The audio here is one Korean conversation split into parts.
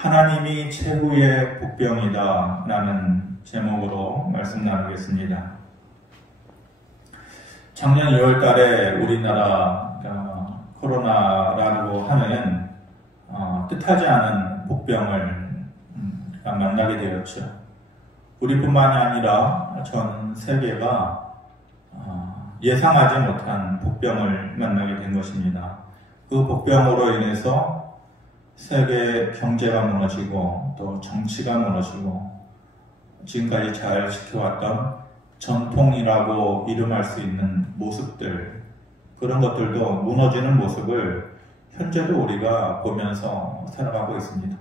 하나님이 최후의 복병이다 라는 제목으로 말씀 나누겠습니다. 작년 2월 달에 우리나라 코로나라고 하는 뜻하지 않은 복병을 만나게 되었죠. 우리뿐만이 아니라 전 세계가 예상하지 못한 복병을 만나게 된 것입니다. 그 복병으로 인해서 세계 경제가 무너지고 또 정치가 무너지고 지금까지 잘 지켜왔던 전통이라고 이름할 수 있는 모습들, 그런 것들도 무너지는 모습을 현재도 우리가 보면서 살아가고 있습니다.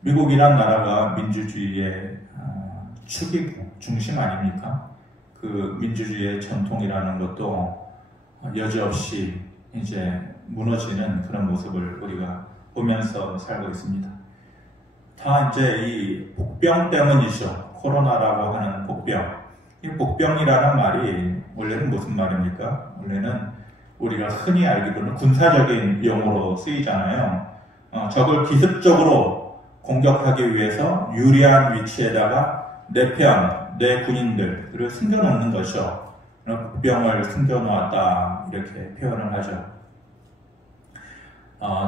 미국이란 나라가 민주주의의 축이고 중심 아닙니까? 그 민주주의의 전통이라는 것도 여지없이 이제 무너지는 그런 모습을 우리가 보면서 살고 있습니다. 다 이제 이 복병 때문이죠. 코로나라고 하는 복병. 이 복병이라는 말이 원래는 무슨 말입니까? 원래는 우리가 흔히 알기로는 군사적인 용어로 쓰이잖아요. 적을 기습적으로 공격하기 위해서 유리한 위치에다가 내 군인들을 숨겨놓는 것이죠. 복병을 숨겨놓았다 이렇게 표현을 하죠.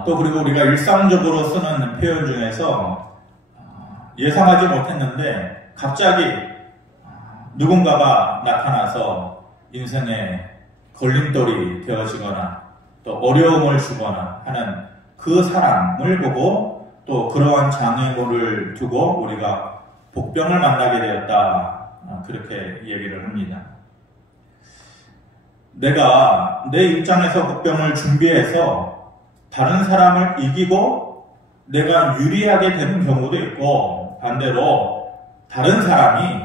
또 그리고 우리가 일상적으로 쓰는 표현 중에서 예상하지 못했는데 갑자기 누군가가 나타나서 인생의 걸림돌이 되어지거나 또 어려움을 주거나 하는 그 사람을 보고 또 그러한 장애물을 두고 우리가 복병을 만나게 되었다, 그렇게 얘기를 합니다. 내가 내 입장에서 복병을 준비해서 다른 사람을 이기고 내가 유리하게 되는 경우도 있고, 반대로 다른 사람이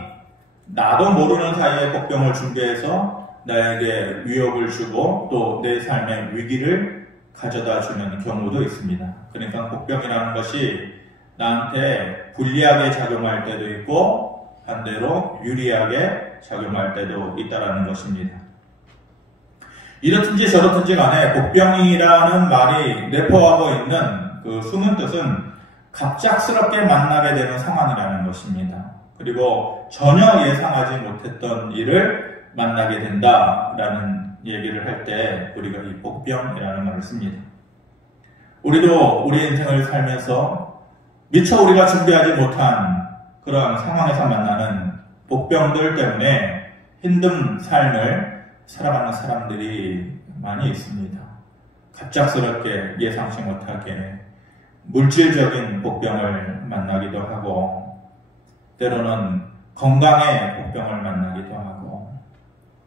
나도 모르는 사이에 복병을 준비해서 나에게 위협을 주고 또 내 삶의 위기를 가져다 주는 경우도 있습니다. 그러니까 복병이라는 것이 나한테 불리하게 작용할 때도 있고 반대로 유리하게 작용할 때도 있다는 것입니다. 이렇든지 저렇든지 간에 복병이라는 말이 내포하고 있는 그 숨은 뜻은 갑작스럽게 만나게 되는 상황이라는 것입니다. 그리고 전혀 예상하지 못했던 일을 만나게 된다라는 얘기를 할 때 우리가 이 복병이라는 말을 씁니다. 우리도 우리 인생을 살면서 미처 우리가 준비하지 못한 그런 상황에서 만나는 복병들 때문에 힘든 삶을 살아가는 사람들이 많이 있습니다. 갑작스럽게 예상치 못하게 물질적인 복병을 만나기도 하고 때로는 건강의 복병을 만나기도 하고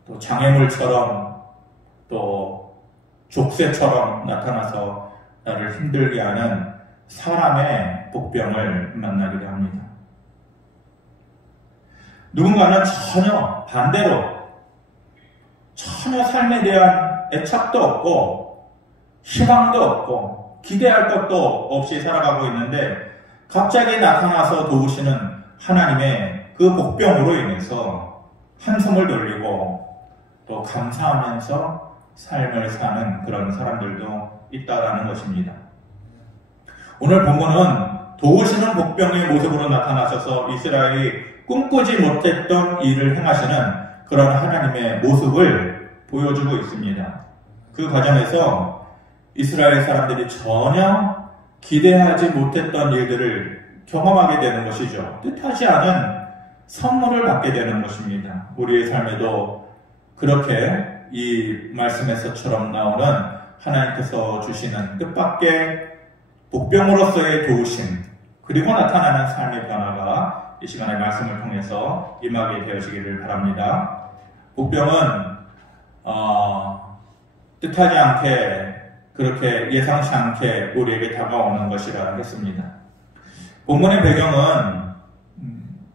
또 장애물처럼 또 족쇄처럼 나타나서 나를 힘들게 하는 사람의 복병을 만나기도 합니다. 누군가는 전혀 반대로 전혀 삶에 대한 애착도 없고 희망도 없고 기대할 것도 없이 살아가고 있는데 갑자기 나타나서 도우시는 하나님의 그 복병으로 인해서 한숨을 돌리고 또 감사하면서 삶을 사는 그런 사람들도 있다라는 것입니다. 오늘 본문은 도우시는 복병의 모습으로 나타나셔서 이스라엘이 꿈꾸지 못했던 일을 행하시는 그런 하나님의 모습을 보여주고 있습니다. 그 과정에서 이스라엘 사람들이 전혀 기대하지 못했던 일들을 경험하게 되는 것이죠. 뜻하지 않은 선물을 받게 되는 것입니다. 우리의 삶에도 그렇게 이 말씀에서처럼 나오는 하나님께서 주시는 뜻밖의 복병으로서의 도우심 그리고 나타나는 삶의 변화가 이 시간의 말씀을 통해서 임하게 되어지기를 바랍니다. 복병은 뜻하지 않게 그렇게 예상치 않게 우리에게 다가오는 것이라 했습니다. 본문의 배경은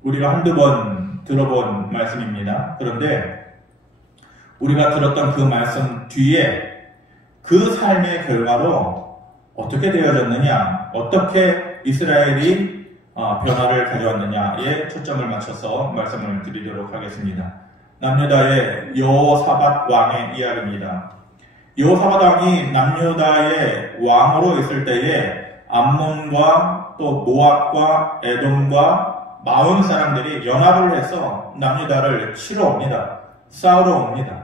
우리가 한두 번 들어본 말씀입니다. 그런데 우리가 들었던 그 말씀 뒤에 그 삶의 결과로 어떻게 되어졌느냐, 어떻게 이스라엘이 변화를 가져왔느냐에 초점을 맞춰서 말씀을 드리도록 하겠습니다. 남유다의 여호사밧 왕의 이야기입니다. 여호사밧 왕이 남유다의 왕으로 있을 때에 암몬과 또 모압과 에돔과 마온 사람들이 연합을 해서 남유다를 치러 옵니다. 싸우러 옵니다.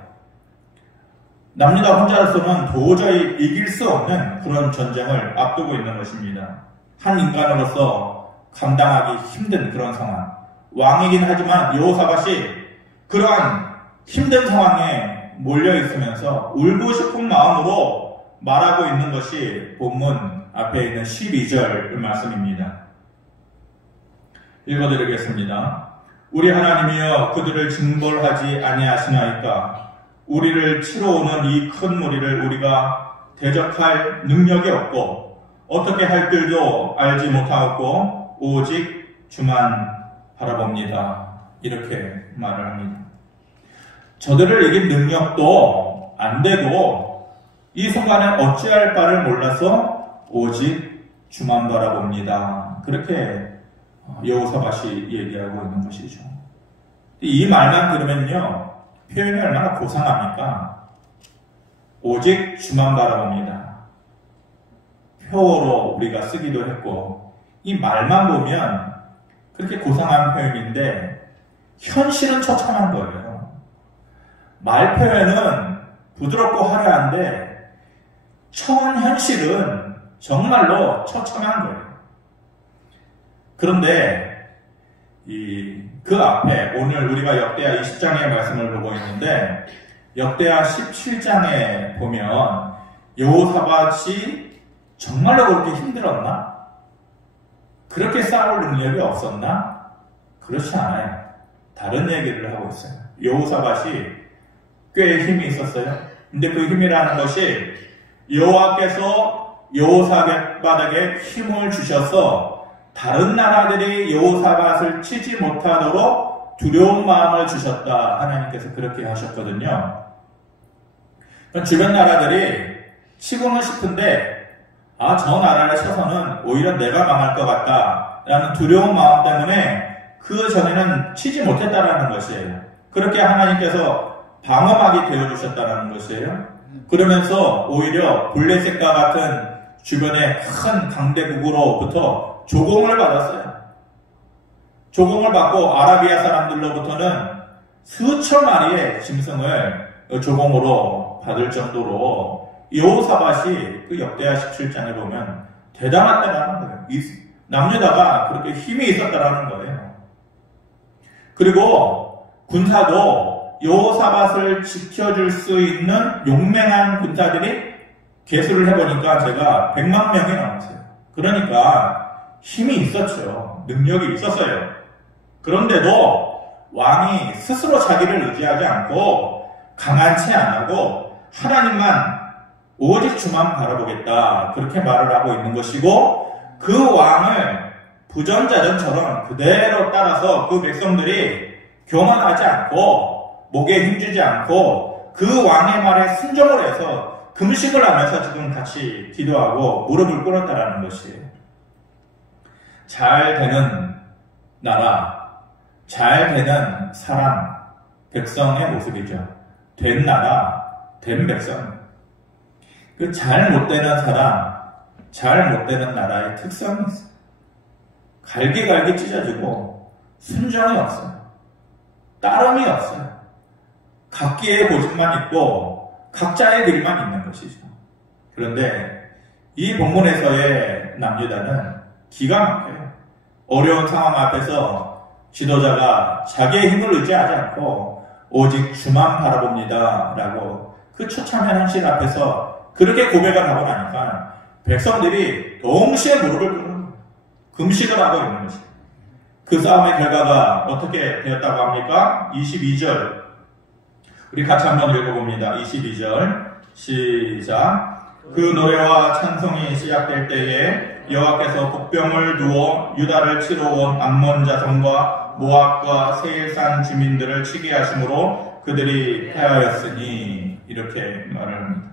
남유다 혼자서는 도저히 이길 수 없는 그런 전쟁을 앞두고 있는 것입니다. 한 인간으로서 감당하기 힘든 그런 상황. 왕이긴 하지만 여호사밧이 그러한 힘든 상황에 몰려 있으면서 울고 싶은 마음으로 말하고 있는 것이 본문 앞에 있는 12절 말씀입니다. 읽어드리겠습니다. 우리 하나님이여 그들을 징벌하지 아니하시나이까? 우리를 치러 오는 이 큰 무리를 우리가 대적할 능력이 없고 어떻게 할 줄도 알지 못하고 오직 주만 바라봅니다. 이렇게 말을 합니다. 저들을 이길 능력도 안 되고 이 순간에 어찌할 바를 몰라서 오직 주만 바라봅니다. 그렇게 여호사밧이 얘기하고 있는 것이죠. 이 말만 들으면요, 표현이 얼마나 고상합니까? 오직 주만 바라봅니다. 표어로 우리가 쓰기도 했고, 이 말만 보면 그렇게 고상한 표현인데 현실은 처참한 거예요. 말 표현은 부드럽고 화려한데 처한 현실은 정말로 처참한 거예요. 그런데 그 앞에 오늘 우리가 역대하 20장의 말씀을 보고 있는데 역대하 17장에 보면 여호사밧이 정말로 그렇게 힘들었나? 그렇게 싸울 능력이 없었나? 그렇지 않아요. 다른 얘기를 하고 있어요. 여호사밧이 꽤 힘이 있었어요. 근데 그 힘이라는 것이 여호와께서 여호사밧에게 힘을 주셔서 다른 나라들이 여호사밧을 치지 못하도록 두려운 마음을 주셨다. 하나님께서 그렇게 하셨거든요. 주변 나라들이 치고는 싶은데 저 나라를 쳐서는 오히려 내가 망할 것 같다 라는 두려운 마음 때문에 그 전에는 치지 못했다라는 것이에요. 그렇게 하나님께서 방어막이 되어주셨다는 것이에요. 그러면서 오히려 블레셋과 같은 주변의 큰 강대국으로부터 조공을 받았어요. 조공을 받고 아라비아 사람들로부터는 수천 마리의 짐승을 조공으로 받을 정도로 여호사밧이 그 역대하 17장에 보면 대단하다라는 거예요. 남유다가 그렇게 힘이 있었다라는 거예요. 그리고 군사도 여호사밧을 지켜줄 수 있는 용맹한 군사들이 계수를 해보니까 제가 100만 명이 넘었어요. 그러니까 힘이 있었죠. 능력이 있었어요. 그런데도 왕이 스스로 자기를 의지하지 않고 강한 채 안 하고 하나님만 오직 주만 바라보겠다. 그렇게 말을 하고 있는 것이고 그 왕을 부전자전처럼 그대로 따라서 그 백성들이 교만하지 않고 목에 힘주지 않고 그 왕의 말에 순종을 해서 금식을 하면서 지금 같이 기도하고 무릎을 꿇었다라는 것이에요. 잘 되는 나라, 잘 되는 사람, 백성의 모습이죠. 된 나라, 된 백성. 그 잘 못 되는 사람, 잘 못 되는 나라의 특성이 있어요. 갈기갈기 찢어지고 순종이 없어요. 따름이 없어요. 각기의 고집만 있고 각자의 길만 있는 것이죠. 그런데 이 본문에서의 남유다는 기가 막혀요. 어려운 상황 앞에서 지도자가 자기의 힘을 의지하지 않고 오직 주만 바라봅니다 라고 그 처참한 현실 앞에서 그렇게 고백을 하고 나니까 백성들이 동시에 무릎을 꿇는 거예요. 금식을 하고 있는 것이에요. 그 싸움의 결과가 어떻게 되었다고 합니까? 22절 우리 같이 한번 읽어봅니다. 22절 시작. 그 노래와 찬송이 시작될 때에 여호와께서 복병을 두어 유다를 치러 온 암몬 자손과 모압과 세일산 주민들을 치게 하심으로 그들이 패하였으니 이렇게 말을 합니다.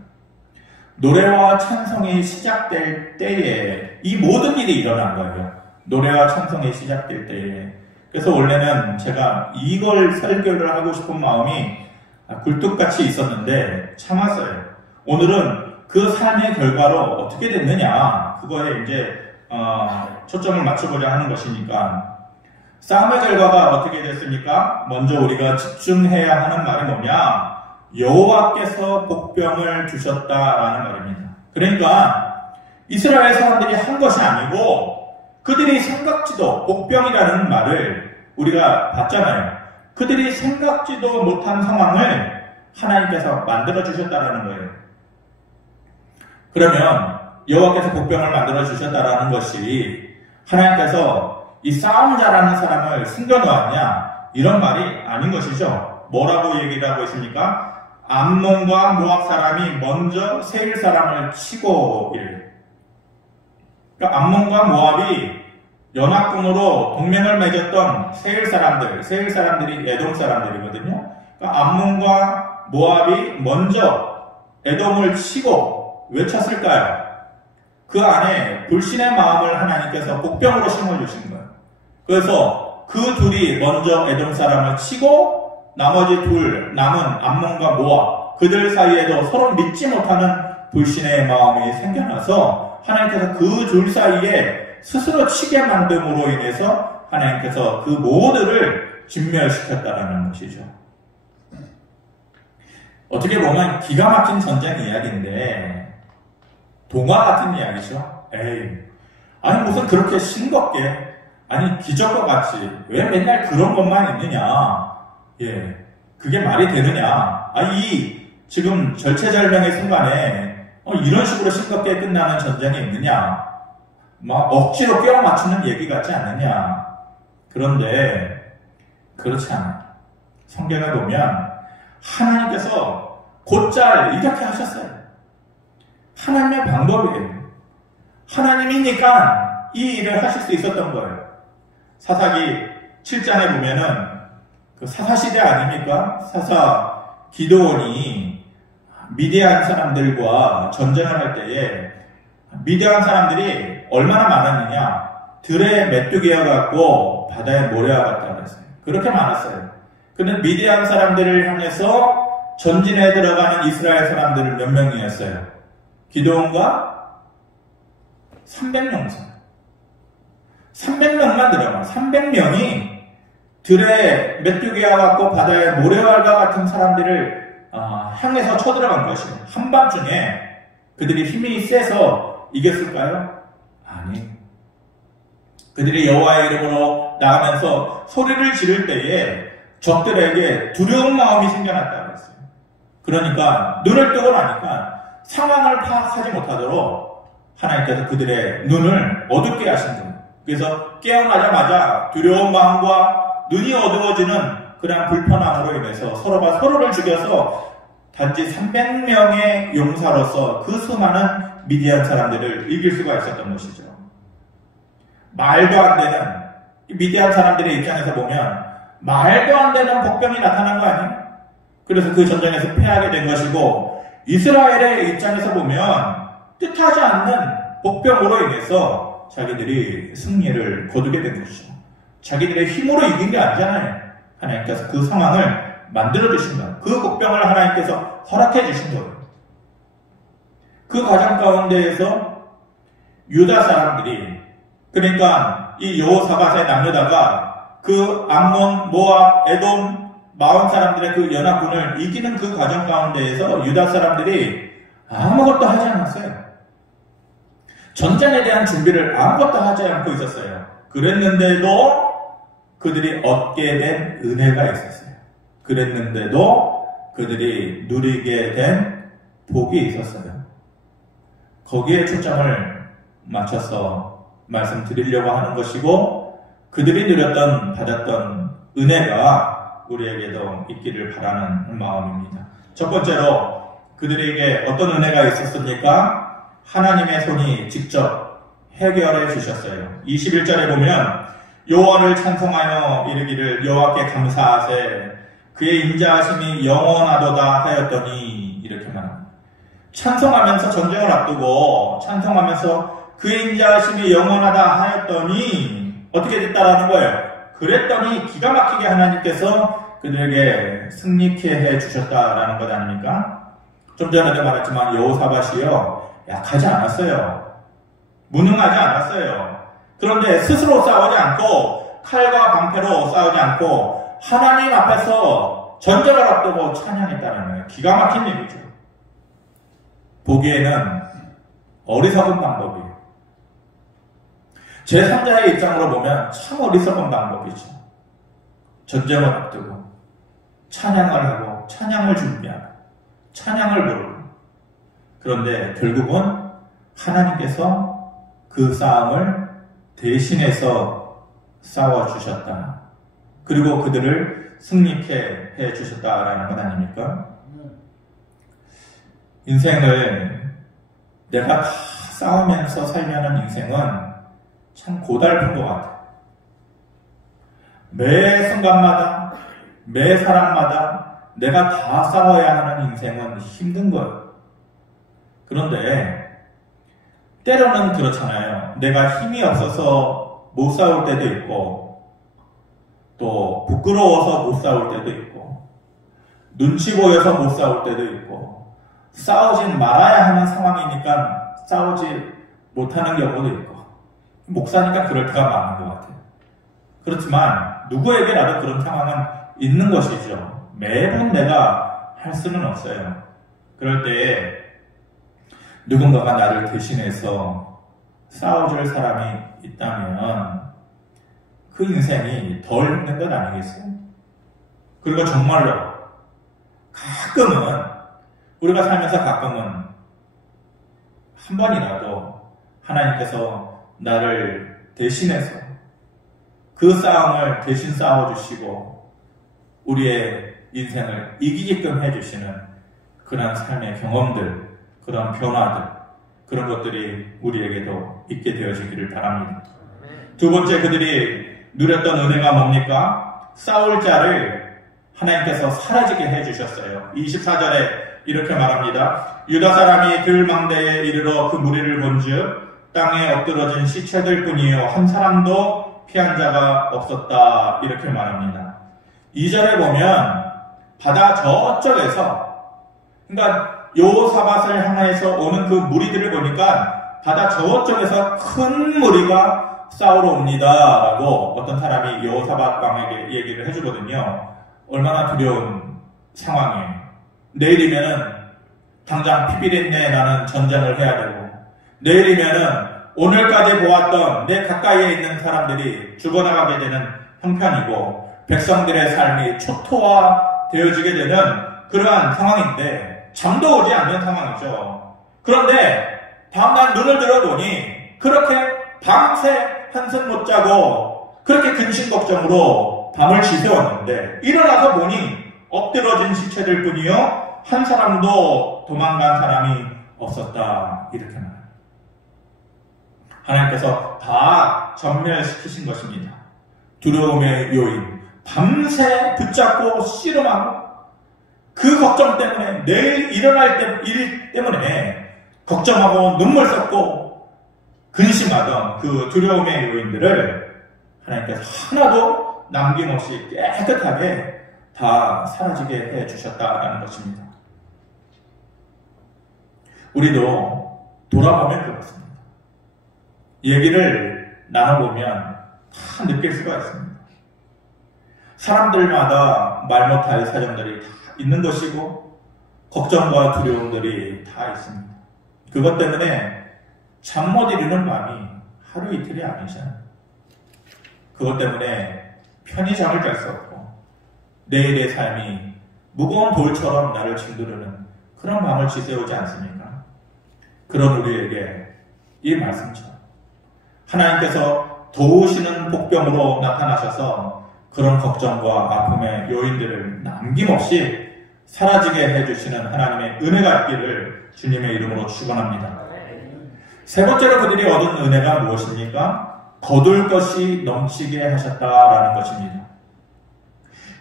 노래와 찬송이 시작될 때에 이 모든 일이 일어난 거예요. 노래와 찬송이 시작될 때에. 그래서 원래는 제가 이걸 설교를 하고 싶은 마음이 굴뚝같이 있었는데 참았어요. 오늘은 그 삶의 결과로 어떻게 됐느냐 그거에 이제 초점을 맞춰보자 하는 것이니까 싸움의 결과가 어떻게 됐습니까? 먼저 우리가 집중해야 하는 말이 뭐냐? 여호와께서 복병을 주셨다라는 말입니다. 그러니까 이스라엘 사람들이 한 것이 아니고 그들이 생각지도 복병이라는 말을 우리가 봤잖아요. 그들이 생각지도 못한 상황을 하나님께서 만들어 주셨다라는 거예요. 그러면 여호와께서 복병을 만들어 주셨다라는 것이 하나님께서 이 싸움 잘하는 사람을 숨겨놓았냐? 이런 말이 아닌 것이죠. 뭐라고 얘기를 하고 있습니까? 암몬과 모압 사람이 먼저 세일 사람을 치고 이래요. 그러니까 암몬과 모압이 연합군으로 동맹을 맺었던 세일 사람들이 에돔 사람들이거든요. 그러니까 암몬과 모압이 먼저 에돔을 치고 왜 쳤을까요? 그 안에 불신의 마음을 하나님께서 복병으로 심어주신 거예요. 그래서 그 둘이 먼저 에돔 사람을 치고 나머지 남은 암몬과 모압 그들 사이에도 서로 믿지 못하는 불신의 마음이 생겨나서 하나님께서 그 둘 사이에 스스로 치게 만듦으로 인해서 하나님께서 그 모두를 진멸시켰다라는 것이죠. 어떻게 보면 기가 막힌 전쟁 이야기인데 동화 같은 이야기죠. 아니 무슨 그렇게 싱겁게 아니 기적과 같이 왜 맨날 그런 것만 있느냐. 그게 말이 되느냐. 이 지금 절체절명의 순간에 이런 식으로 싱겁게 끝나는 전쟁이 있느냐. 막 억지로 껴 맞추는 얘기 같지 않느냐. 그런데 그렇지 않아요. 성경에 보면 하나님께서 곧잘 이렇게 하셨어요. 하나님의 방법이에요. 하나님이니까 이 일을 하실 수 있었던 거예요. 사사기 7장에 보면은 그 사사시대 아닙니까? 사사 기드온이 미디안 사람들과 전쟁을 할 때에 미디안 사람들이 얼마나 많았느냐? 들에 메뚜기와 같고 바다에 모래와 같다 그랬어요. 그렇게 많았어요. 그는 미디안 사람들을 향해서 전진에 들어가는 이스라엘 사람들을 몇 명이었어요? 기드온과 300명. 300명만 들어가. 300명이 들에 메뚜기와 같고 바다에 모래알과 같은 사람들을 향해서 쳐들어간 것이에요. 한밤중에 그들이 힘이 세서 이겼을까요? 아니. 그들이 여호와의 이름으로 나가면서 소리를 지를 때에 적들에게 두려운 마음이 생겨났다고 했어요. 그러니까 눈을 뜨고 나니까 상황을 파악하지 못하도록 하나님께서 그들의 눈을 어둡게 하신 거예요. 그래서 깨어나자마자 두려운 마음과 눈이 어두워지는 그런 불편함으로 인해서 서로가 서로를 죽여서 단지 300명의 용사로서 그 수많은 미디안 사람들을 이길 수가 있었던 것이죠. 말도 안 되는 미디안 사람들의 입장에서 보면 말도 안 되는 복병이 나타난 거 아니에요? 그래서 그 전쟁에서 패하게 된 것이고 이스라엘의 입장에서 보면 뜻하지 않는 복병으로 인해서 자기들이 승리를 거두게 된 것이죠. 자기들의 힘으로 이긴 게 아니잖아요. 하나님께서 그 상황을 만들어주신 거예요. 그 복병을 하나님께서 허락해 주신 거예요. 그 과정 가운데에서 유다 사람들이 그러니까 이 여호사밧의 남유다가 그 암몬, 모압, 에돔, 마온 사람들의 그 연합군을 이기는 그 과정 가운데에서 유다 사람들이 아무것도 하지 않았어요. 전쟁에 대한 준비를 아무것도 하지 않고 있었어요. 그랬는데도 그들이 얻게 된 은혜가 있었어요. 그랬는데도 그들이 누리게 된 복이 있었어요. 거기에 초점을 맞춰서 말씀드리려고 하는 것이고 그들이 누렸던 받았던 은혜가 우리에게도 있기를 바라는 마음입니다. 첫 번째로 그들에게 어떤 은혜가 있었습니까? 하나님의 손이 직접 해결해 주셨어요. 21절에 보면 여호와를 찬송하여 이르기를 여호와께 감사하세 그의 인자하심이 영원하도다 하였더니 이렇게 말합니다. 찬송하면서 전쟁을 앞두고 찬송하면서 그의 인자하심이 영원하다 하였더니 어떻게 됐다라는 거예요. 그랬더니 기가 막히게 하나님께서 그들에게 승리케 해 주셨다라는 것 아닙니까? 좀 전에도 말했지만 여호사밧이요 약하지 않았어요. 무능하지 않았어요. 그런데 스스로 싸우지 않고 칼과 방패로 싸우지 않고 하나님 앞에서 전쟁을 앞두고 찬양했다는 거예요. 기가 막힌 얘기죠. 보기에는 어리석은 방법이에요. 제3자의 입장으로 보면 참 어리석은 방법이죠. 전쟁을 앞두고 찬양을 하고 찬양을 준비하고 찬양을 부르고, 그런데 결국은 하나님께서 그 싸움을 대신해서 싸워주셨다. 그리고 그들을 승리케 해주셨다라는 것 아닙니까? 인생을 내가 다 싸우면서 살려는 인생은 참 고달픈 것 같아요. 매 순간마다, 매 사람마다 내가 다 싸워야 하는 인생은 힘든 거예요. 그런데 때로는 그렇잖아요. 내가 힘이 없어서 못 싸울 때도 있고, 또 부끄러워서 못 싸울 때도 있고, 눈치 보여서 못 싸울 때도 있고, 싸우진 말아야 하는 상황이니까 싸우지 못하는 경우도 있고, 목사니까 그럴 때가 많은 것 같아요. 그렇지만 누구에게라도 그런 상황은 있는 것이죠. 매번 내가 할 수는 없어요. 그럴 때 누군가가 나를 대신해서 싸워줄 사람이 있다면 그 인생이 덜 힘든 것 아니겠어요? 그리고 정말로 가끔은, 우리가 살면서 가끔은 한 번이라도 하나님께서 나를 대신해서 그 싸움을 대신 싸워주시고 우리의 인생을 이기게끔 해주시는 그런 삶의 경험들, 그런 변화들, 그런 것들이 우리에게도 있게 되어지기를 바랍니다. 두 번째, 그들이 누렸던 은혜가 뭡니까? 싸울 자를 하나님께서 사라지게 해주셨어요. 24절에 이렇게 말합니다. 유다 사람이 들망대에 이르러 그 무리를 본즉 땅에 엎드러진 시체들 뿐이요 한 사람도 피한 자가 없었다. 이렇게 말합니다. 2절에 보면 바다 저쪽에서, 그러니까 여호사밧을 향해서 오는 그 무리들을 보니까 바다 저쪽에서 큰 무리가 싸우러 옵니다 라고 어떤 사람이 여호사밧 왕에게 얘기를 해주거든요. 얼마나 두려운 상황이에요. 내일이면은 당장 피비린내 나는 전쟁을 해야 되고, 내일이면은 오늘까지 보았던 내 가까이에 있는 사람들이 죽어나가게 되는 형편이고, 백성들의 삶이 초토화 되어지게 되는 그러한 상황인데 잠도 오지 않는 상황이죠. 그런데 다음날 눈을 들어보니 그렇게 밤새 한숨 못 자고 그렇게 근심 걱정으로 밤을 지새웠는데 일어나서 보니 엎드러진 시체들 뿐이요 한 사람도 도망간 사람이 없었다. 이렇게 말합니다. 하나님께서 다 전멸시키신 것입니다. 두려움의 요인, 밤새 붙잡고 씨름하고 그 걱정 때문에, 내일 일어날 일 때문에 걱정하고 눈물 쏟고 근심하던 그 두려움의 요인들을 하나님께서 하나도 남김없이 깨끗하게 다 사라지게 해주셨다라는 것입니다. 우리도 돌아보면 그렇습니다. 얘기를 나눠보면 다 느낄 수가 있습니다. 사람들마다 말 못할 사정들이 다 있는 것이고 걱정과 두려움들이 다 있습니다. 그것 때문에 잠 못 이루는 밤이 하루 이틀이 아니잖아요. 그것 때문에 편히 잠을 잘 수 없고 내일의 삶이 무거운 돌처럼 나를 짓누르는 그런 밤을 지새우지 않습니까? 그런 우리에게 이 말씀처럼 하나님께서 도우시는 복병으로 나타나셔서 그런 걱정과 아픔의 요인들을 남김없이 사라지게 해주시는 하나님의 은혜가 있기를 주님의 이름으로 축원합니다. 세 번째로 그들이 얻은 은혜가 무엇입니까? 거둘 것이 넘치게 하셨다라는 것입니다.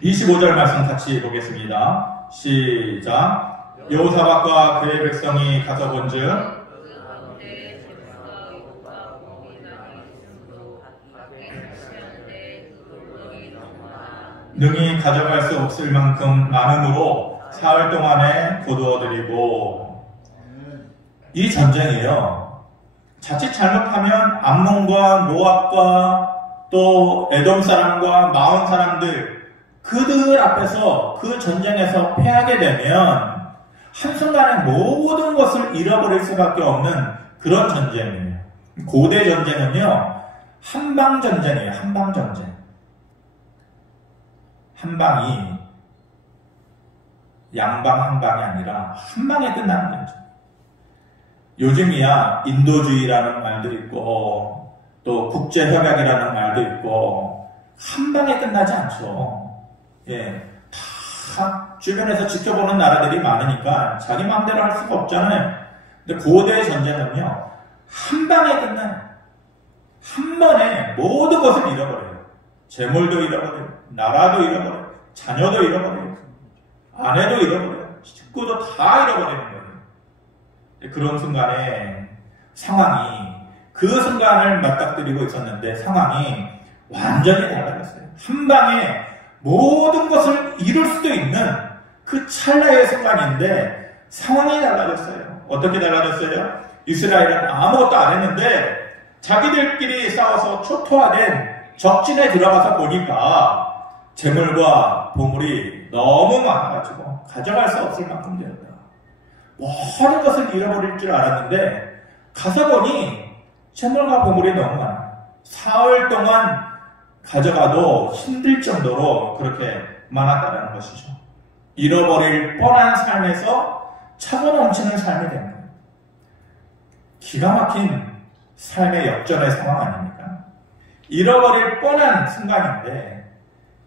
25절 말씀 같이 보겠습니다. 시작. 여호사밧과 그의 백성이 가서 본즉 능히 가져갈 수 없을 만큼 많음으로 사흘 동안에 거두어드리고, 이 전쟁이요 자칫 잘못하면 암몬과 모압과 또 에돔 사람과 마온 사람들 그들 앞에서 그 전쟁에서 패하게 되면 한순간에 모든 것을 잃어버릴 수밖에 없는 그런 전쟁이에요. 고대 전쟁은요, 한방전쟁이에요. 한방전쟁. 한방이 양방 한방이 아니라 한방에 끝나는 전쟁. 요즘이야 인도주의라는 말도 있고 또 국제협약이라는 말도 있고 한방에 끝나지 않죠. 예, 다 주변에서 지켜보는 나라들이 많으니까 자기 마음대로 할 수가 없잖아요. 근데 고대 전쟁은요, 한 방에 끝나요. 한 번에 모든 것을 잃어버려요. 재물도 잃어버려요. 나라도 잃어버려요. 자녀도 잃어버려요. 아내도 잃어버려요. 식구도 다 잃어버리는 거예요. 그런 순간에 상황이, 그 순간을 맞닥뜨리고 있었는데 상황이 완전히 달라졌어요. 한 방에 모든 것을 이룰 수도 있는 그 찰나의 순간인데 상황이 달라졌어요. 어떻게 달라졌어요? 이스라엘은 아무것도 안 했는데 자기들끼리 싸워서 초토화된 적진에 들어가서 보니까 재물과 보물이 너무 많아가지고 가져갈 수 없을 만큼 되었다. 모든 것을 잃어버릴 줄 알았는데 가서 보니 재물과 보물이 너무 많아요. 사흘 동안 가져가도 힘들 정도로 그렇게 많았다는 것이죠. 잃어버릴 뻔한 삶에서 차고 넘치는 삶이 된 거예요. 기가 막힌 삶의 역전의 상황 아닙니까? 잃어버릴 뻔한 순간인데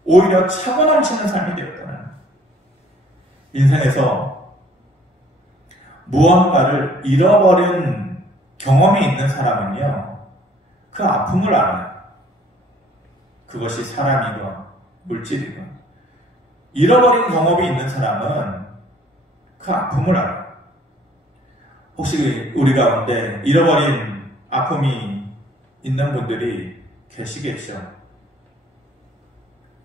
오히려 차고 넘치는 삶이 되었다는, 인생에서 무언가를 잃어버린 경험이 있는 사람은요, 그 아픔을 알아요. 그것이 사람이건 물질이건. 잃어버린 경험이 있는 사람은 그 아픔을 알아요. 혹시 우리 가운데 잃어버린 아픔이 있는 분들이 계시겠죠?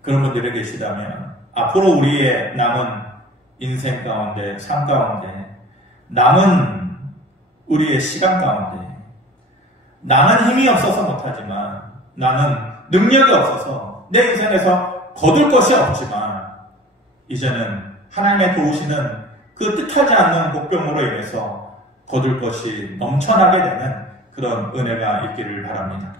그런 분들이 계시다면 앞으로 우리의 남은 인생 가운데, 삶 가운데, 남은 우리의 시간 가운데, 나는 힘이 없어서 못하지만, 나는 능력이 없어서 내 인생에서 거둘 것이 없지만 이제는 하나님의 도우시는 그 뜻하지 않는 복병으로 인해서 거둘 것이 넘쳐나게 되는 그런 은혜가 있기를 바랍니다.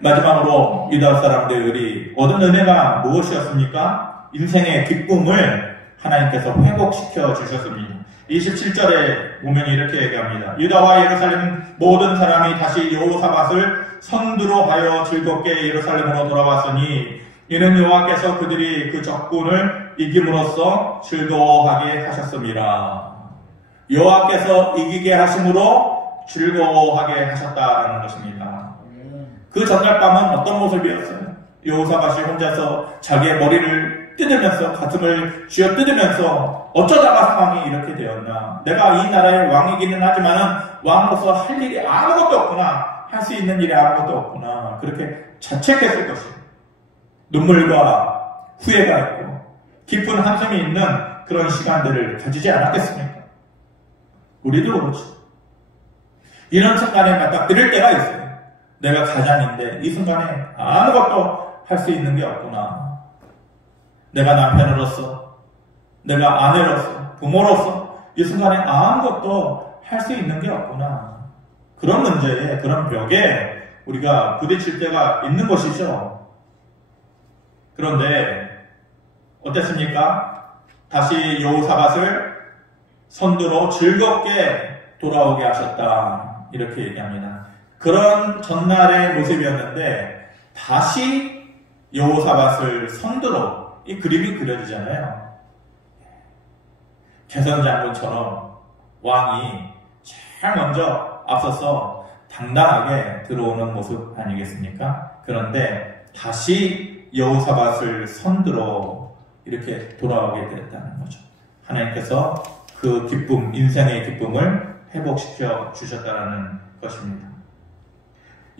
마지막으로 유다 사람들이 얻은 은혜가 무엇이었습니까? 인생의 기쁨을 하나님께서 회복시켜 주셨습니다. 27절에 보면 이렇게 얘기합니다. 유다와 예루살렘 모든 사람이 다시 여호사밧을 선두로 하여 즐겁게 예루살렘으로 돌아왔으니 이는 여호와께서 그들이 그 적군을 이김으로써 즐거워하게 하셨습니다. 여호와께서 이기게 하심으로 즐거워하게 하셨다라는 것입니다. 그 전날 밤은 어떤 모습이었어요? 여호사밧이 혼자서 자기의 머리를 뜯으면서, 가슴을 쥐어 뜯으면서 어쩌다가 상황이 이렇게 되었나? 내가 이 나라의 왕이기는 하지만 왕으로서 할 일이 아무것도 없구나. 할 수 있는 일이 아무것도 없구나. 그렇게 자책했을 것이에요. 눈물과 후회가 있고 깊은 한숨이 있는 그런 시간들을 가지지 않았겠습니까? 우리도 그렇죠. 이런 순간에 맞닥뜨릴 때가 있어요. 내가 가장인데 이 순간에 아무것도 할 수 있는 게 없구나. 내가 남편으로서, 내가 아내로서, 부모로서 이 순간에 아무것도 할 수 있는 게 없구나. 그런 문제에, 그런 벽에 우리가 부딪힐 때가 있는 것이죠. 그런데 어땠습니까? 다시 여호사밧을 선두로 즐겁게 돌아오게 하셨다. 이렇게 얘기합니다. 그런 전날의 모습이었는데 다시 여호사밧을 선두로, 이 그림이 그려지잖아요. 개선 장군처럼 왕이 제일 먼저 앞서서 당당하게 들어오는 모습 아니겠습니까? 그런데 다시 여호사밧을 선두로 이렇게 돌아오게 되었다는 거죠. 하나님께서 그 기쁨, 인생의 기쁨을 회복시켜 주셨다는 것입니다.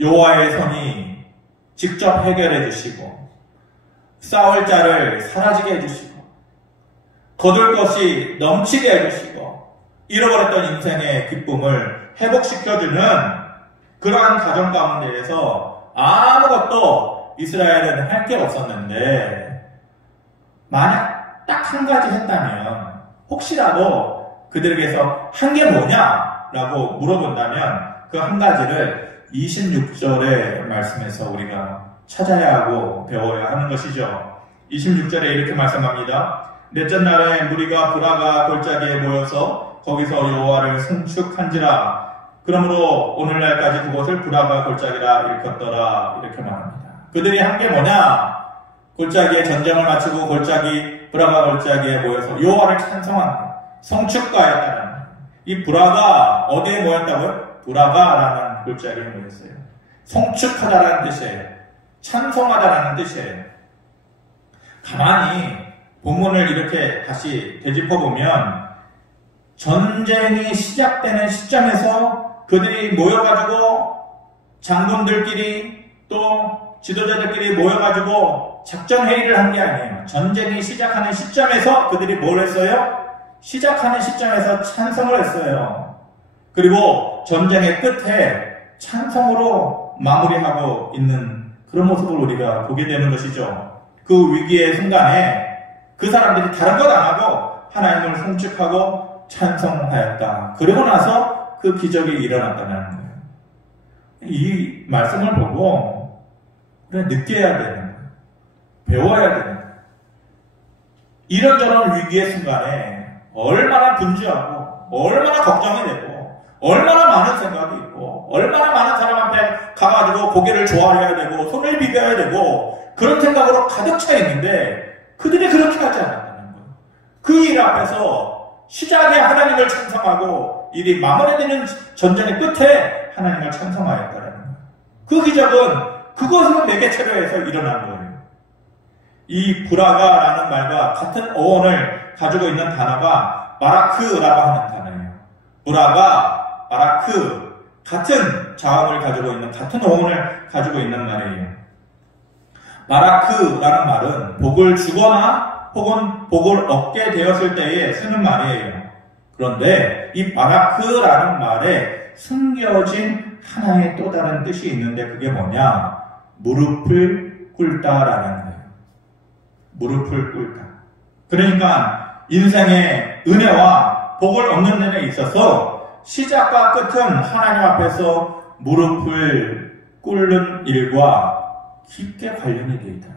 여호와의 손이 직접 해결해 주시고 싸울 자를 사라지게 해주시고 거둘 것이 넘치게 해주시고 잃어버렸던 인생의 기쁨을 회복시켜주는 그러한 가정 가운데에서 아무것도 이스라엘은 할 게 없었는데 만약 딱 한 가지 했다면 혹시라도 그들에게서 한 게 뭐냐라고 물어본다면 그 한 가지를 26절의 말씀에서 우리가 찾아야 하고 배워야 하는 것이죠. 26절에 이렇게 말씀합니다. 넷째 날에 무리가 브라가 골짜기에 모여서 거기서 여호와를 송축한지라. 그러므로 오늘날까지 그곳을 브라가 골짜기라 일컫더라. 이렇게 말합니다. 그들이 한 게 뭐냐? 골짜기에 전쟁을 마치고 브라가 골짜기에 모여서 여호와를 찬송한 송축가였다는. 이 브라가 어디에 모였다고요? 브라가라는 골짜기에 모였어요. 송축하다라는 뜻이에요. 찬송하다라는 뜻이에요. 가만히 본문을 이렇게 다시 되짚어보면 전쟁이 시작되는 시점에서 그들이 모여가지고 장군들끼리 또 지도자들끼리 모여가지고 작전회의를 한 게 아니에요. 전쟁이 시작하는 시점에서 그들이 뭘 했어요? 시작하는 시점에서 찬송을 했어요. 그리고 전쟁의 끝에 찬송으로 마무리하고 있는 그런 모습을 우리가 보게 되는 것이죠. 그 위기의 순간에 그 사람들이 다른 것 안 하고 하나님을 송축하고 찬송하였다. 그러고 나서 그 기적이 일어났다는 거예요. 이 말씀을 보고 우리가 느껴야 되는 거예요. 배워야 되는 거예요. 이런저런 위기의 순간에 얼마나 분주하고 얼마나 걱정이 되고 얼마나 많은 생각이 있고 얼마나 많은 사람 앞에 가가지고 고개를 조아려야 되고 손을 비벼야 되고 그런 생각으로 가득 차 있는데 그들이 그렇게 하지 않았다는 거예요. 그 일 앞에서 시작에 하나님을 찬송하고 일이 마무리되는 전쟁의 끝에 하나님을 찬송하였다는 거예요. 그 기적은 그것을 매개체로해서 일어난 거예요. 이 브라가라는 말과 같은 어원을 가지고 있는 단어가 마라크라고 하는 단어예요. 브라가, 마라크, 같은 자음을 가지고 있는, 같은 어원을 가지고 있는 말이에요. 마라크라는 말은 복을 주거나 혹은 복을 얻게 되었을 때에 쓰는 말이에요. 그런데 이 마라크라는 말에 숨겨진 하나의 또 다른 뜻이 있는데 그게 뭐냐? 무릎을 꿇다라는 거예요. 무릎을 꿇다. 그러니까 인생의 은혜와 복을 얻는 데에 있어서 시작과 끝은 하나님 앞에서 무릎을 꿇는 일과 깊게 관련이 되어 있다.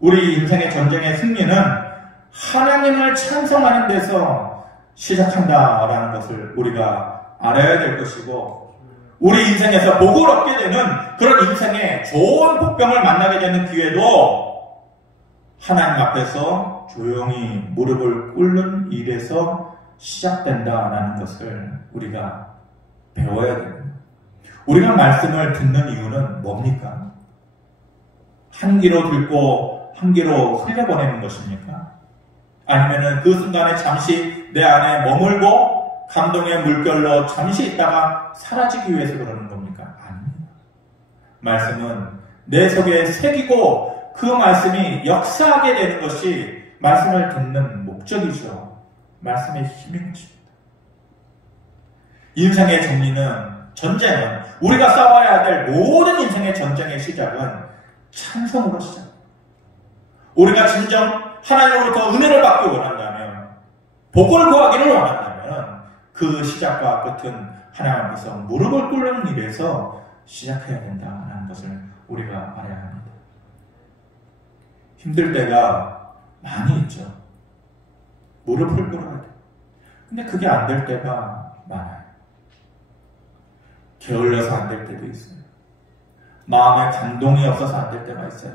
우리 인생의 전쟁의 승리는 하나님을 찬송하는 데서 시작한다라는 것을 우리가 알아야 될 것이고 우리 인생에서 복을 얻게 되는 그런 인생의 좋은 복병을 만나게 되는 기회도 하나님 앞에서 조용히 무릎을 꿇는 일에서 시작된다라는 것을 우리가 배워야 됩니다. 우리가 말씀을 듣는 이유는 뭡니까? 한 귀로 듣고 한 귀로 흘려보내는 것입니까? 아니면은 그 순간에 잠시 내 안에 머물고 감동의 물결로 잠시 있다가 사라지기 위해서 그러는 겁니까? 아닙니다. 말씀은 내 속에 새기고 그 말씀이 역사하게 되는 것이 말씀을 듣는 목적이죠. 말씀의 힘인 것입니다. 인생의 정리는 전쟁은 우리가 싸워야 될 모든 인생의 전쟁의 시작은 찬송으로 시작합니다. 우리가 진정 하나님으로부터 은혜를 받기 원한다면 복을 구하기를 원한다면 그 시작과 끝은 하나님 앞에서 무릎을 꿇는 일에서 시작해야 된다는 것을 우리가 알아야 합니다. 힘들 때가 많이 있죠. 무릎을 꿇어야 돼요. 근데 그게 안 될 때가 많아요. 게을러서 안 될 때도 있어요. 마음에 감동이 없어서 안 될 때가 있어요.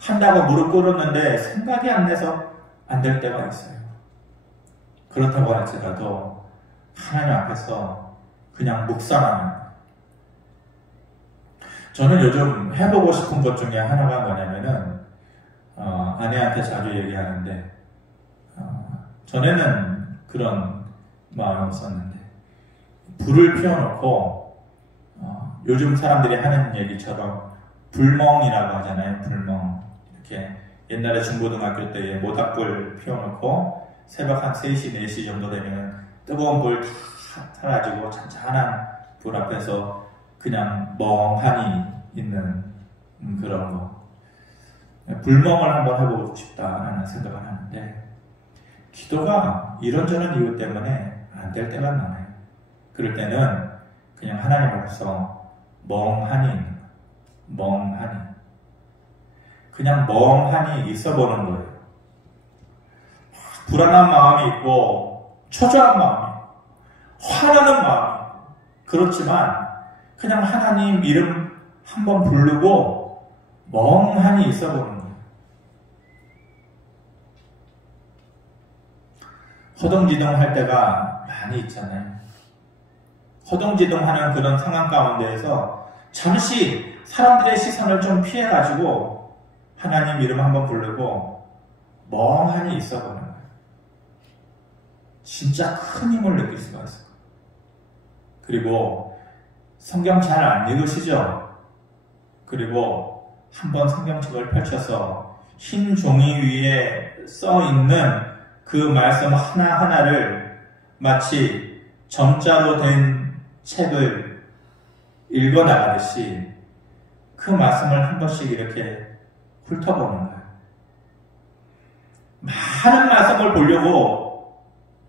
한다고 무릎 꿇었는데 생각이 안 나서 안 될 때가 있어요. 그렇다고 할지라도 하나님 앞에서 그냥 묵상하는 거예요. 저는 요즘 해보고 싶은 것 중에 하나가 뭐냐면은 아내한테 자주 얘기하는데 전에는 그런 마음이 없었는데 불을 피워놓고 요즘 사람들이 하는 얘기처럼 불멍이라고 하잖아요. 불멍. 이렇게 옛날에 중고등학교 때 모닥불 피워놓고 새벽 한 3시, 4시 정도 되면 뜨거운 불 다 사라지고 잔잔한 불 앞에서 그냥 멍하니 있는 그런 거. 불멍을 한번 해보고 싶다라는 생각을 하는데, 기도가 이런저런 이유 때문에 안 될 때가 많아요. 그럴 때는 그냥 하나님 앞에서 멍하니 있는 거예요. 멍하니. 그냥 멍하니 있어 보는 거예요. 불안한 마음이 있고, 초조한 마음이 있고, 화나는 마음이 있고, 그렇지만 그냥 하나님 이름 한번 부르고 멍하니 있어 보는 거예요. 허둥지둥 할 때가 많이 있잖아요. 허둥지둥 하는 그런 상황 가운데에서 잠시 사람들의 시선을 좀 피해가지고 하나님 이름 한번 부르고 멍하니 있어 보는 거예요. 진짜 큰 힘을 느낄 수가 있어요. 그리고 성경 잘 안 읽으시죠? 그리고 한번 성경책을 펼쳐서 흰 종이 위에 써 있는 그 말씀 하나하나를 마치 점자로 된 책을 읽어나가듯이 그 말씀을 한 번씩 이렇게 훑어보는 거예요. 많은 말씀을 보려고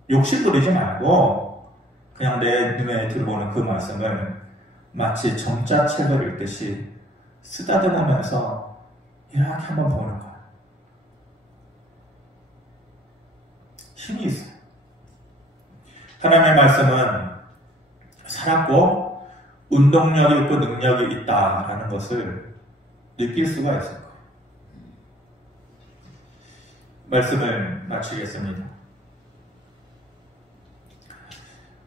욕심부리지 말고 그냥 내 눈에 들어오는 그 말씀을 마치 점자책을 읽듯이 쓰다듬으면서 이렇게 한번 보는 거예요. 힘이 있어요. 하나님의 말씀은 살았고 운동력이 있고 능력이 있다라는 것을 느낄 수가 있을 거예요. 말씀을 마치겠습니다.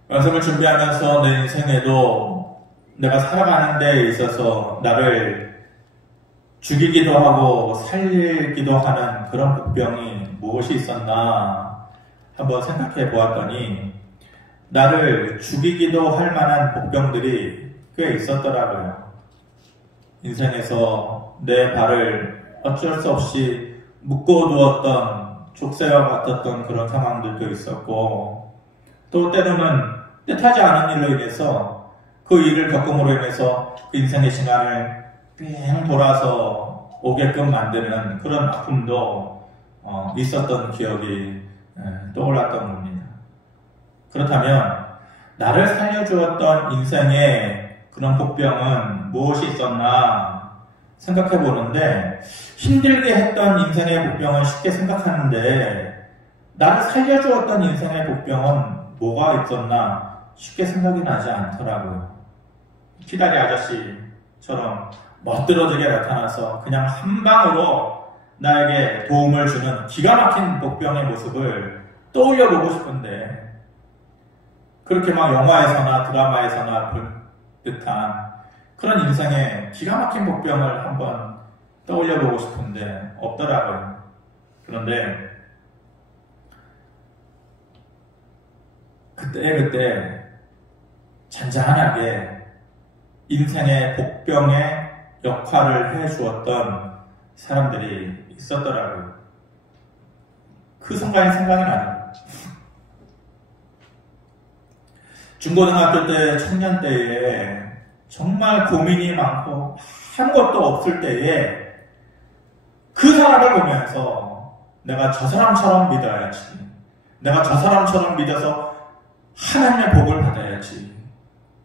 말씀을 준비하면서 내 인생에도 내가 살아가는 데에 있어서 나를 죽이기도 하고 살리기도 하는 그런 복병이 무엇이 있었나 한번 생각해 보았더니 나를 죽이기도 할 만한 복병들이 꽤 있었더라고요. 인생에서 내 발을 어쩔 수 없이 묶어두었던 족쇄와 같았던 그런 상황들도 있었고, 또 때로는 뜻하지 않은 일로 인해서 그 일을 겪음으로 인해서 그 인생의 시간을 빙 돌아서 오게끔 만드는 그런 아픔도 있었던 기억이 떠올랐던 겁니다. 그렇다면 나를 살려주었던 인생의 그런 복병은 무엇이 있었나 생각해 보는데, 힘들게 했던 인생의 복병은 쉽게 생각하는데 나를 살려주었던 인생의 복병은 뭐가 있었나 쉽게 생각이 나지 않더라고요. 기다리 아저씨처럼 멋들어지게 나타나서 그냥 한 방으로 나에게 도움을 주는 기가 막힌 복병의 모습을 떠올려 보고 싶은데, 그렇게 막 영화에서나 드라마에서나 볼 듯한 그런 인생의 기가 막힌 복병을 한번 떠올려 보고 싶은데 없더라고요. 그런데 그때 잔잔하게 인생의 복병의 역할을 해주었던 사람들이 있었더라고요. 그 순간이 생각이 나요. 중고등학교 때, 청년 때에 정말 고민이 많고 아무것도 없을 때에 그 사람을 보면서 내가 저 사람처럼 믿어야지, 내가 저 사람처럼 믿어서 하나님의 복을 받아야지,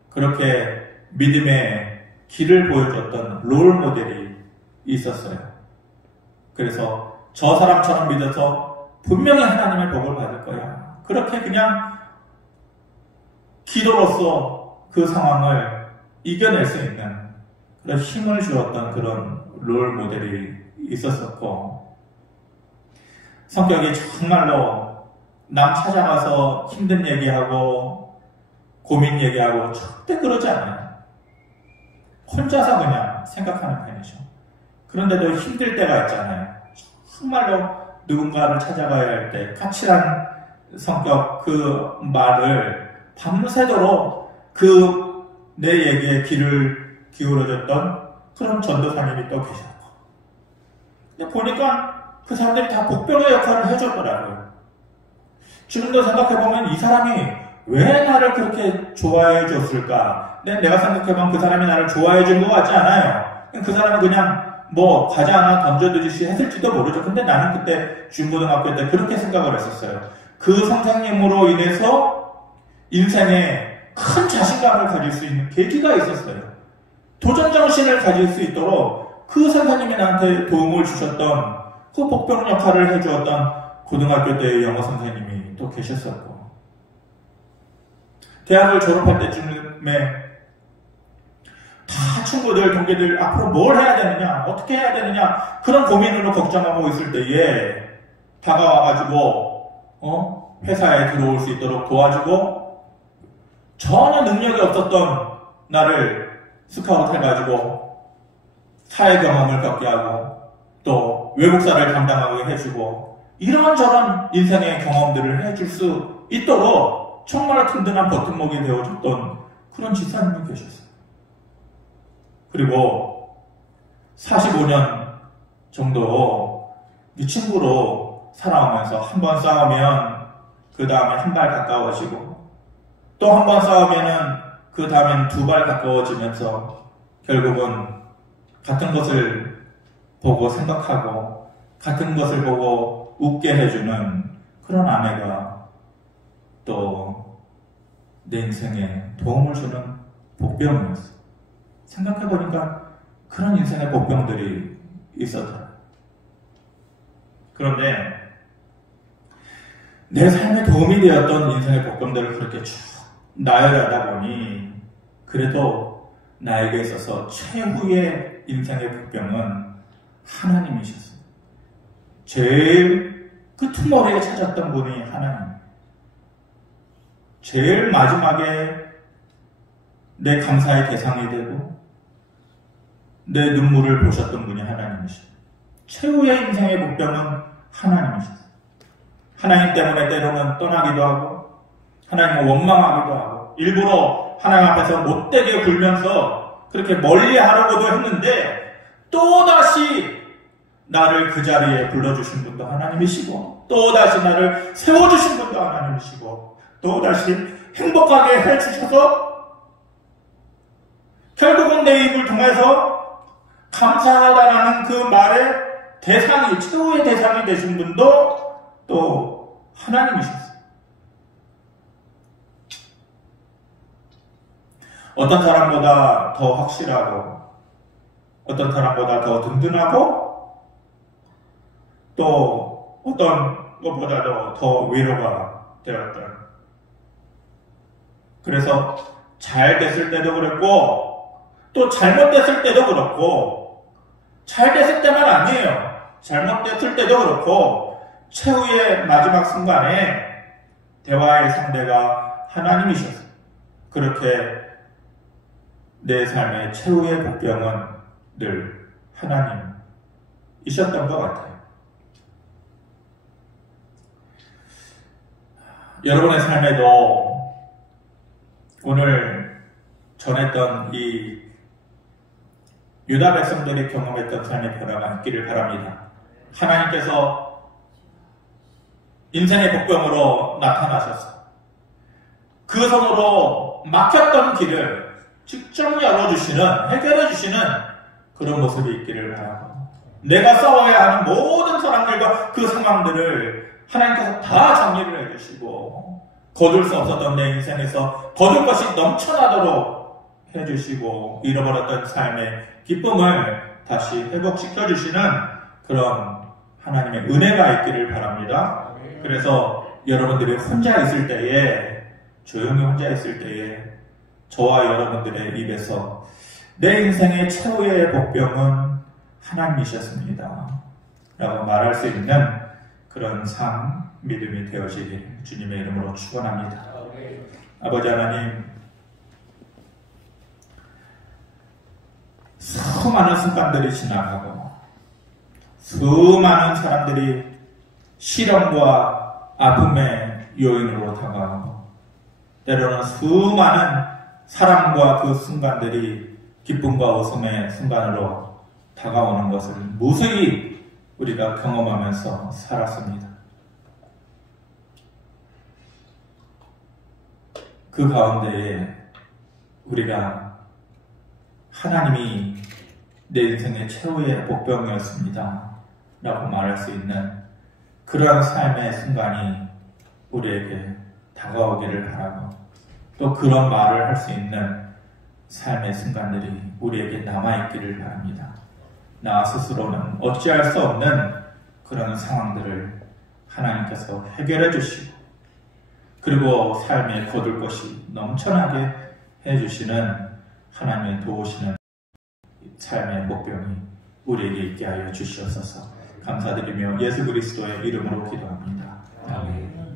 그렇게 믿음의 길을 보여줬던 롤 모델이 있었어요. 그래서 저 사람처럼 믿어서 분명히 하나님의 복을 받을 거야, 그렇게 그냥 기도로서 그 상황을 이겨낼 수 있는 그런 힘을 주었던 그런 롤 모델이 있었었고, 성격이 정말로 남 찾아가서 힘든 얘기하고 고민 얘기하고 절대 그러지 않아요. 혼자서 그냥 생각하는 편이죠. 그런데도 힘들 때가 있잖아요. 정말로 누군가를 찾아가야 할 때 까칠한 성격, 그 말을 밤새도록 그 내 얘기에 귀를 기울여줬던 그런 전도사님이 또 계셨고, 근데 보니까 그 사람들이 다 복병의 역할을 해줬더라고요. 지금도 생각해보면 이 사람이 왜 나를 그렇게 좋아해 줬을까? 내가 생각해보면 그 사람이 나를 좋아해 준 것 같지 않아요. 그 사람은 그냥 뭐 과자 하나 던져드리시 했을지도 모르죠. 근데 나는 그때 중고등학교 때 그렇게 생각을 했었어요. 그 선생님으로 인해서 인생에 큰 자신감을 가질 수 있는 계기가 있었어요. 도전정신을 가질 수 있도록 그 선생님이 나한테 도움을 주셨던 그 복병 역할을 해주었던 고등학교 때의 영어 선생님이 또 계셨었고, 대학을 졸업할 때쯤에 다 친구들, 동기들 앞으로 뭘 해야 되느냐, 어떻게 해야 되느냐, 그런 고민으로 걱정하고 있을 때에 다가와가지고 회사에 들어올 수 있도록 도와주고, 전혀 능력이 없었던 나를 스카우트 해가지고 사회 경험을 겪게 하고 또 외국사를 담당하게 해주고 이런저런 인생의 경험들을 해줄 수 있도록 정말 든든한 버팀목이 되어줬던 그런 집사님이 계셨어요. 그리고 45년 정도 이 친구로 살아오면서 한 번 싸우면 그 다음에 한 발 가까워지고 또 한 번 싸우면은 그 다음엔 두 발 가까워지면서 결국은 같은 것을 보고 생각하고 같은 것을 보고 웃게 해주는 그런 아내가 또 내 인생에 도움을 주는 복병이었어. 생각해보니까 그런 인생의 복병들이 있었다. 그런데 내 삶에 도움이 되었던 인생의 복병들을 그렇게 쭉 나열하다 보니 그래도 나에게 있어서 최후의 인생의 복병은 하나님이셨어요. 제일 끄트머리에 찾았던 분이 하나님. 제일 마지막에 내 감사의 대상이 되고 내 눈물을 보셨던 분이 하나님이셨어요. 최후의 인생의 복병은 하나님이셨어요. 하나님 때문에 때로는 떠나기도 하고 하나님을 원망하기도 하고 일부러 하나님 앞에서 못되게 굴면서 그렇게 멀리 하려고도 했는데 또다시 나를 그 자리에 불러주신 분도 하나님이시고 또다시 나를 세워주신 분도 하나님이시고 또다시 행복하게 해주셔서 결국은 내 입을 통해서 감사하다라는 그 말의 대상이 최후의 대상이 되신 분도 또 하나님이셨어요. 어떤 사람보다 더 확실하고 어떤 사람보다 더 든든하고 또 어떤 것보다도 더 위로가 되었던, 그래서 잘 됐을 때도 그랬고 또 잘못됐을 때도 그렇고 잘 됐을 때만 아니에요. 잘못됐을 때도 그렇고 최후의 마지막 순간에 대화의 상대가 하나님이셨어요. 그렇게 내 삶의 최후의 복병은 늘 하나님이셨던 것 같아요. 여러분의 삶에도 오늘 전했던 이 유다 백성들이 경험했던 삶의 변화가 있기를 바랍니다. 하나님께서 인생의 복병으로 나타나셔서 그 손으로 막혔던 길을 직접 열어주시는, 해결해주시는 그런 모습이 있기를 바라고, 내가 싸워야 하는 모든 사람들과 그 상황들을 하나님께서 다 정리를 해주시고 거둘 수 없었던 내 인생에서 거둘 것이 넘쳐나도록 해주시고 잃어버렸던 삶의 기쁨을 다시 회복시켜주시는 그런 하나님의 은혜가 있기를 바랍니다. 그래서 여러분들이 혼자 있을 때에, 조용히 혼자 있을 때에 저와 여러분들의 입에서 내 인생의 최후의 복병은 하나님이셨습니다 라고 말할 수 있는 그런 삶, 믿음이 되어지길 주님의 이름으로 축원합니다. 아버지 하나님, 수많은 순간들이 지나가고 수많은 사람들이 시련과 아픔의 요인으로 다가오고 때로는 수많은 사랑과 그 순간들이 기쁨과 웃음의 순간으로 다가오는 것을 무수히 우리가 경험하면서 살았습니다. 그 가운데에 우리가 하나님이 내 인생의 최후의 복병이었습니다 라고 말할 수 있는 그러한 삶의 순간이 우리에게 다가오기를 바라고, 또 그런 말을 할 수 있는 삶의 순간들이 우리에게 남아있기를 바랍니다. 나 스스로는 어찌할 수 없는 그런 상황들을 하나님께서 해결해 주시고, 그리고 삶에 거둘 것이 넘쳐나게 해주시는 하나님의 도우시는 삶의 목병이 우리에게 있게 하여 주시옵소서. 감사드리며 예수 그리스도의 이름으로 기도합니다. 아멘.